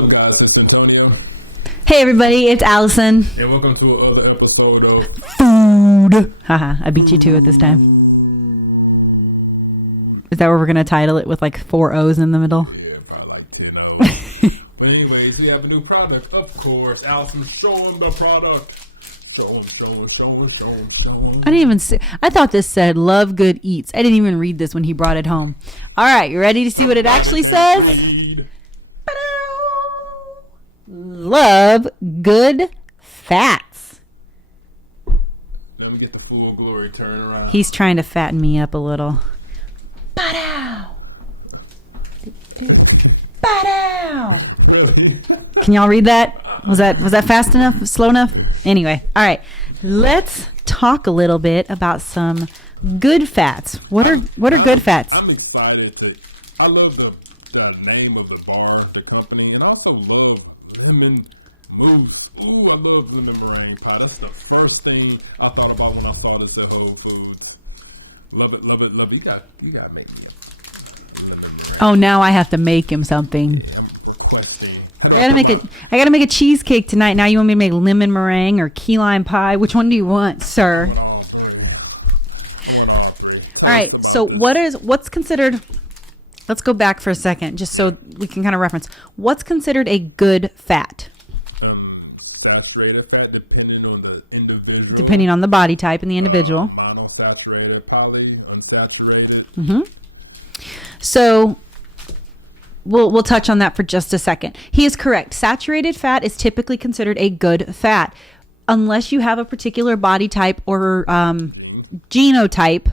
What's up, guys? It's Antonio. Hey everybody, it's Allison. And welcome to another episode of Food. Haha, I beat you to it this time. Is that where we're going to title it with like 4 O's in the middle? Yeah, probably, But anyways, we have a new product, of course. Allison, show them the product. Show them. I didn't even see. I thought this said Love Good Eats. I didn't even read this when he brought it home. All right, you ready to see what it actually says? Love Good Fats. Let me get the full glory turn around. He's trying to fatten me up a little. Ba-dow. Ba-dow. Can y'all read that? Was that fast enough? Slow enough? Anyway, all right. Let's talk a little bit about some good fats. What are good fats? I'm excited. I love the name of the bar, the company, and I also love lemon mousse. Ooh, I love lemon meringue pie. That's the first thing I thought about when I saw this at Whole Foods. Love it. You got to make me lemon meringue. Oh, now I have to make him something. I gotta make a cheesecake tonight. Now you want me to make lemon meringue or key lime pie? Which one do you want, sir? All right. So what's considered? Let's go back for a second, just so we can kind of reference. What's considered a good fat? Saturated fat, depending on the individual. Depending on the body type and the individual. Monounsaturated, polyunsaturated. Mm-hmm. So we'll touch on that for just a second. He is correct. Saturated fat is typically considered a good fat, unless you have a particular body type or genotype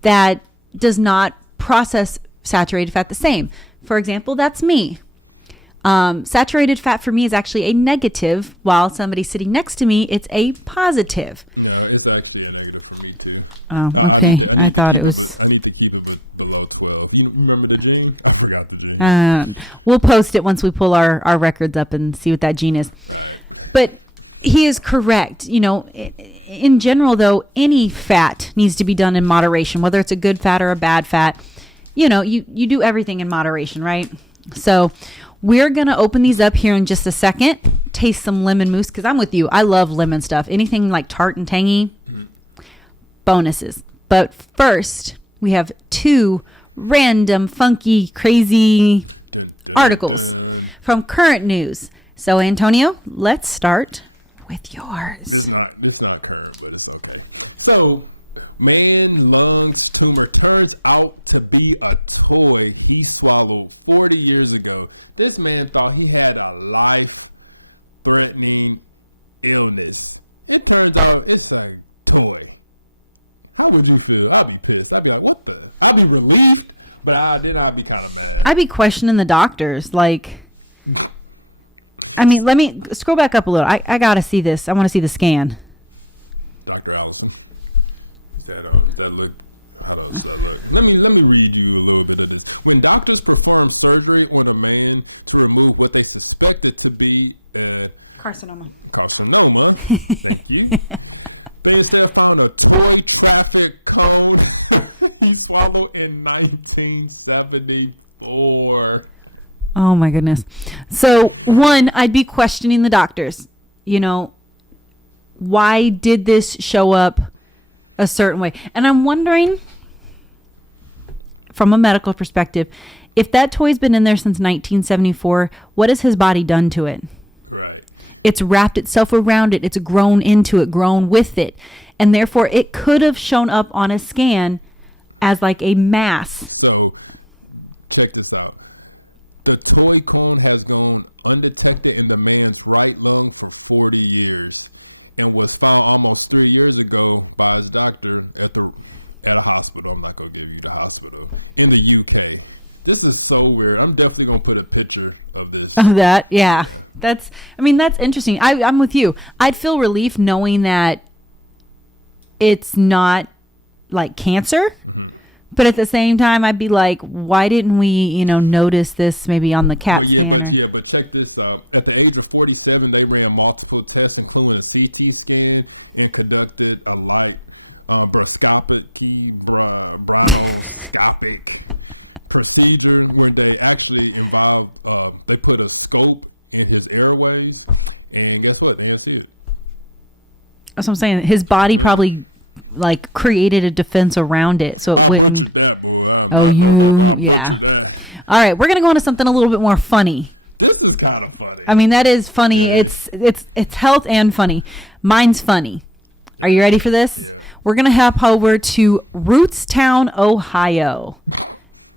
that does not process saturated fat the same. For example, that's me. Saturated fat for me is actually a negative, while somebody sitting next to me, it's a positive. Yeah, it's actually a negative for me too. Oh, okay. I thought it was. I need to keep it with the love. You remember the gene? I forgot the gene. We'll post it once we pull our records up and see what that gene is. But he is correct. You know, in general, though, any fat needs to be done in moderation, whether it's a good fat or a bad fat. You know, you do everything in moderation, right? So we're going to open these up here in just a second. Taste some lemon mousse, because I'm with you. I love lemon stuff. Anything like tart and tangy, bonuses. But first, we have 2 random, funky, crazy articles from Current News. So, Antonio, let's start with yours. It's not current, but it's okay. So, man lungs tumor turns out to be a toy he swallowed 40 years ago. This man thought he had a life-threatening illness. It turns out it's a toy. How would you feel? I'd be pissed. I'd be like, what the? I'd be relieved, but then I'd be kind of mad. I'd be questioning the doctors. Like, I mean, let me scroll back up a little. I got to see this. I want to see the scan. Dr. Allison said, let me read you a little bit of this. When doctors perform surgery on a man to remove what they suspected to be Carcinoma. Thank you. They found a toy traffic cone he swallowed in 1974. Oh my goodness. So one, I'd be questioning the doctors. You know, why did this show up a certain way? And I'm wondering, from a medical perspective, if that toy's been in there since 1974, what has his body done to it? It's wrapped itself around it. It's grown into it, grown with it. And therefore, it could have shown up on a scan as like a mass. So, check this out. The toy cone has gone undetected in the man's right lung for 40 years and was found almost 3 years ago by his doctor at a hospital. I'm not going to give you the hospital. In the UK. This is so weird. I'm definitely going to put a picture of this. Of that, yeah. That's interesting. I'm with you. I'd feel relief knowing that it's not like cancer, but at the same time, I'd be like, why didn't we, notice this maybe on the CAT scanner? But check this out. At the age of 47, they ran multiple tests, including a CT scan, and conducted a laparoscopic procedures where they actually involve, they put a scope airways, and guess what? That's it. That's what I'm saying. His body probably like created a defense around it so it wouldn't. Oh, yeah. All right, we're gonna go on to something a little bit more funny. This is kind of funny. I mean, that is funny. It's health and funny. Mine's funny. Are you ready for this? Yeah. We're gonna hop over to Rootstown, Ohio.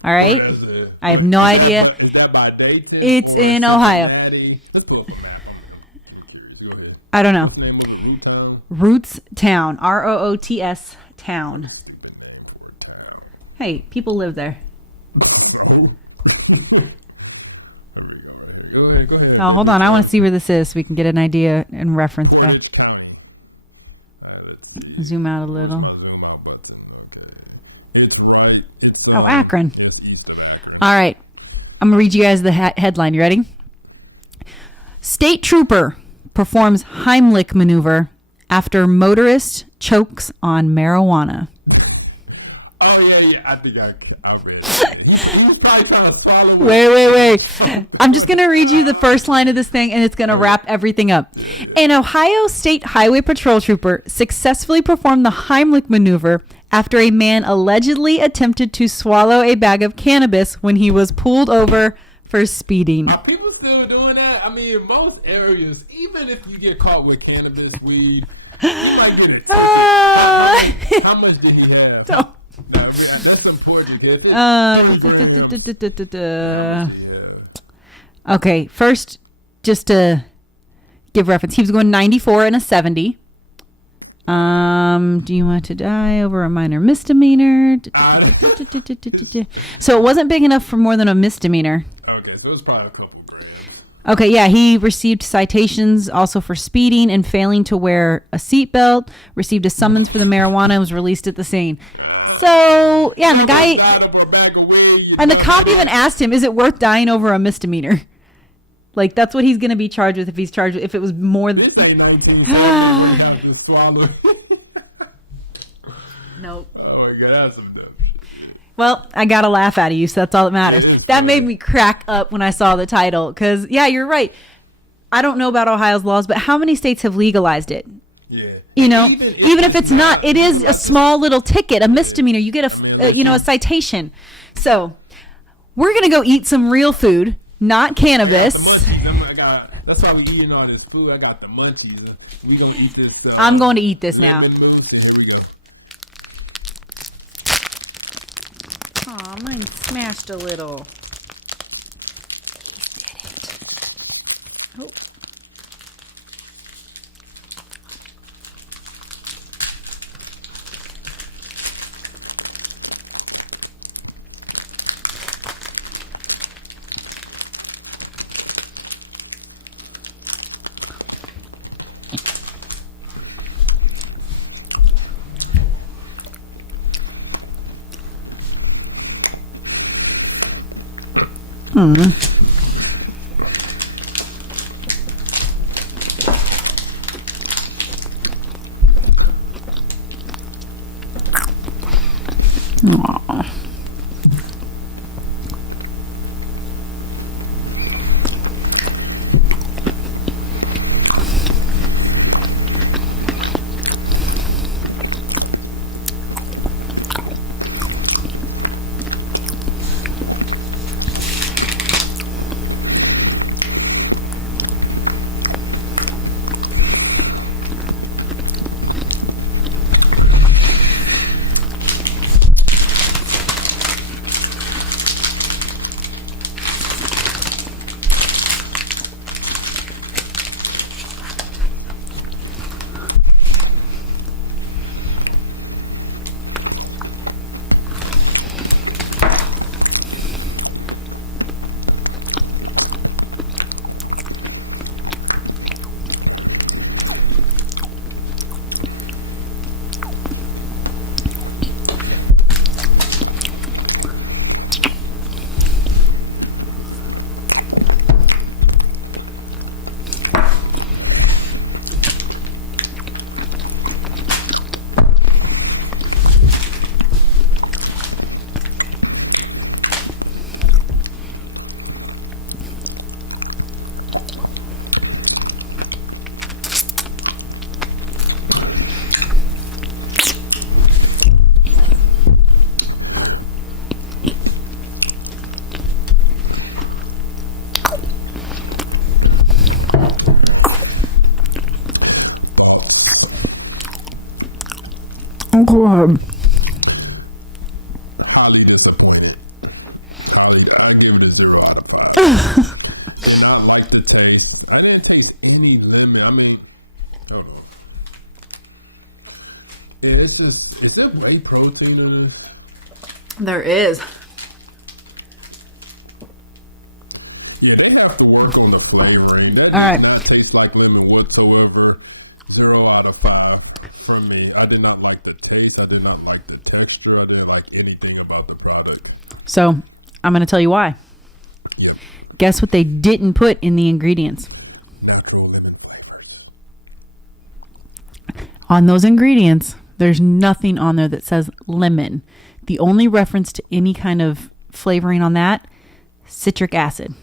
All right. I have no idea. Is that by Dayton? It's in Ohio. I don't know. Rootstown, Roots town. Hey, people live there. Go ahead. Oh, hold on. I want to see where this is so we can get an idea and reference back. Zoom out a little. Oh, Akron. All right. I'm going to read you guys the headline. You ready? State trooper performs Heimlich maneuver after motorist chokes on marijuana. Oh, yeah. I think Wait. I'm just going to read you the first line of this thing, and it's going to wrap everything up. An Ohio State Highway Patrol trooper successfully performed the Heimlich maneuver after a man allegedly attempted to swallow a bag of cannabis when he was pulled over for speeding. Are people still doing that? I mean, in most areas, even if you get caught with cannabis, weed, you might get it. How much did he have? Don't. That's important. Okay, first, just to give reference, he was going 94 and a 70. Do you want to die over a minor misdemeanor? So it wasn't big enough for more than a misdemeanor. Okay, so it's probably a couple grand. Okay, yeah, he received citations also for speeding and failing to wear a seatbelt, received a summons for the marijuana, and was released at the scene. So, yeah, and the guy, and the cop even asked him, is it worth dying over a misdemeanor? Like, that's what he's going to be charged with if he's charged with, if it was more than... Nope. Oh my God, that's some dumb. Well, I got to laugh out of you, so that's all that matters. That made me crack up when I saw the title, because, yeah, you're right. I don't know about Ohio's laws, but how many states have legalized it? Yeah. You know, even if it's not, it is a small little ticket, a misdemeanor. You get a citation. So we're going to go eat some real food, not cannabis. That's why we eating all this food. I got the munchies. We going to eat this stuff. I'm going to eat this now. Aw, mine smashed a little. He did it. Oh. Aww. Oh God. Highly disappointed. I give it a 0 out of 5. Did not like the taste. I didn't taste any lemon. I mean, oh. Yeah, it's just whey protein in it. There is. Yeah, they have to work on the flavoring. That All right. did not taste like lemon whatsoever. 0 out of 5 from me. I did not like the taste. I did not like the texture. I didn't like anything about the product. So I'm going to tell you why. Yeah. Guess what they didn't put in the ingredients? On those ingredients, there's nothing on there that says lemon. The only reference to any kind of flavoring on that, citric acid.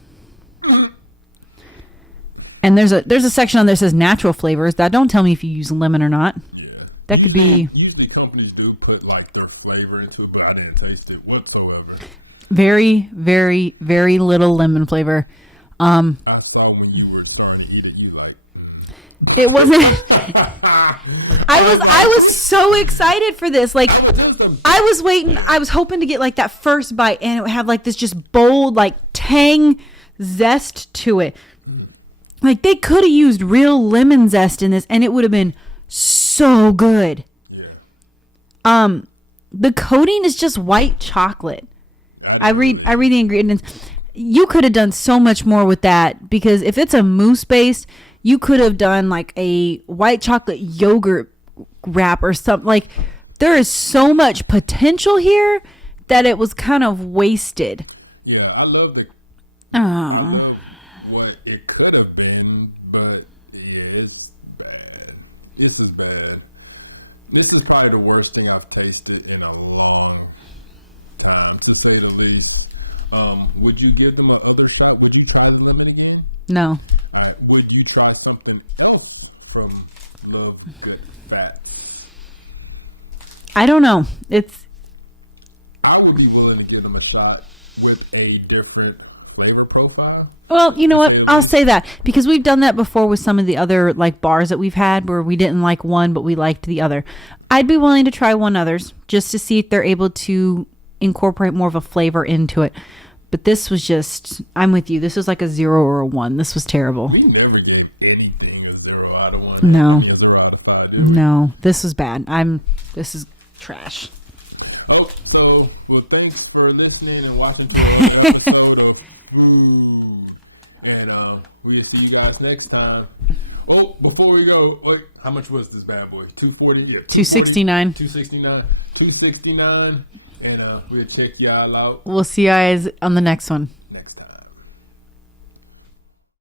And there's a section on there that says natural flavors. That don't tell me if you use lemon or not. Yeah. That could be Usually companies do put like their flavor into it, but I didn't taste it whatsoever. very, very, very little lemon flavor. I saw when you were starting eating, you like. It wasn't. I was so excited for this. Like, I was waiting. I was hoping to get like that first bite, and it would have like this just bold, like tang zest to it. Like they could have used real lemon zest in this, and it would have been so good. Yeah. The coating is just white chocolate. I read the ingredients. You could have done so much more with that, because if it's a mousse base, you could have done like a white chocolate yogurt wrap or something. Like there is so much potential here that it was kind of wasted. Yeah, I love it. Oh. What it could have been, but yeah, it's bad. This is bad. This is probably the worst thing I've tasted in a long time, to say the least. Would you give them another shot? Would you try lemon again? No. Would you try something else from Love Good Fat? I don't know. I would be willing to give them a shot with a different flavor profile. Well, you know what? I'll say that because we've done that before with some of the other like bars that we've had where we didn't like one, but we liked the other. I'd be willing to try one others just to see if they're able to incorporate more of a flavor into it. But this was just, I'm with you. This was like a 0 or a 1. This was terrible. We never gave anything a 0 out of 1. No. 0 out of 5. No, this was bad. This is trash. Oh, so, well, thanks for listening and watching. And we'll see you guys next time. Oh, before we go, wait, how much was this bad boy? 240? 269. 269. 269. And we'll check y'all out We'll see you guys on the next one. next.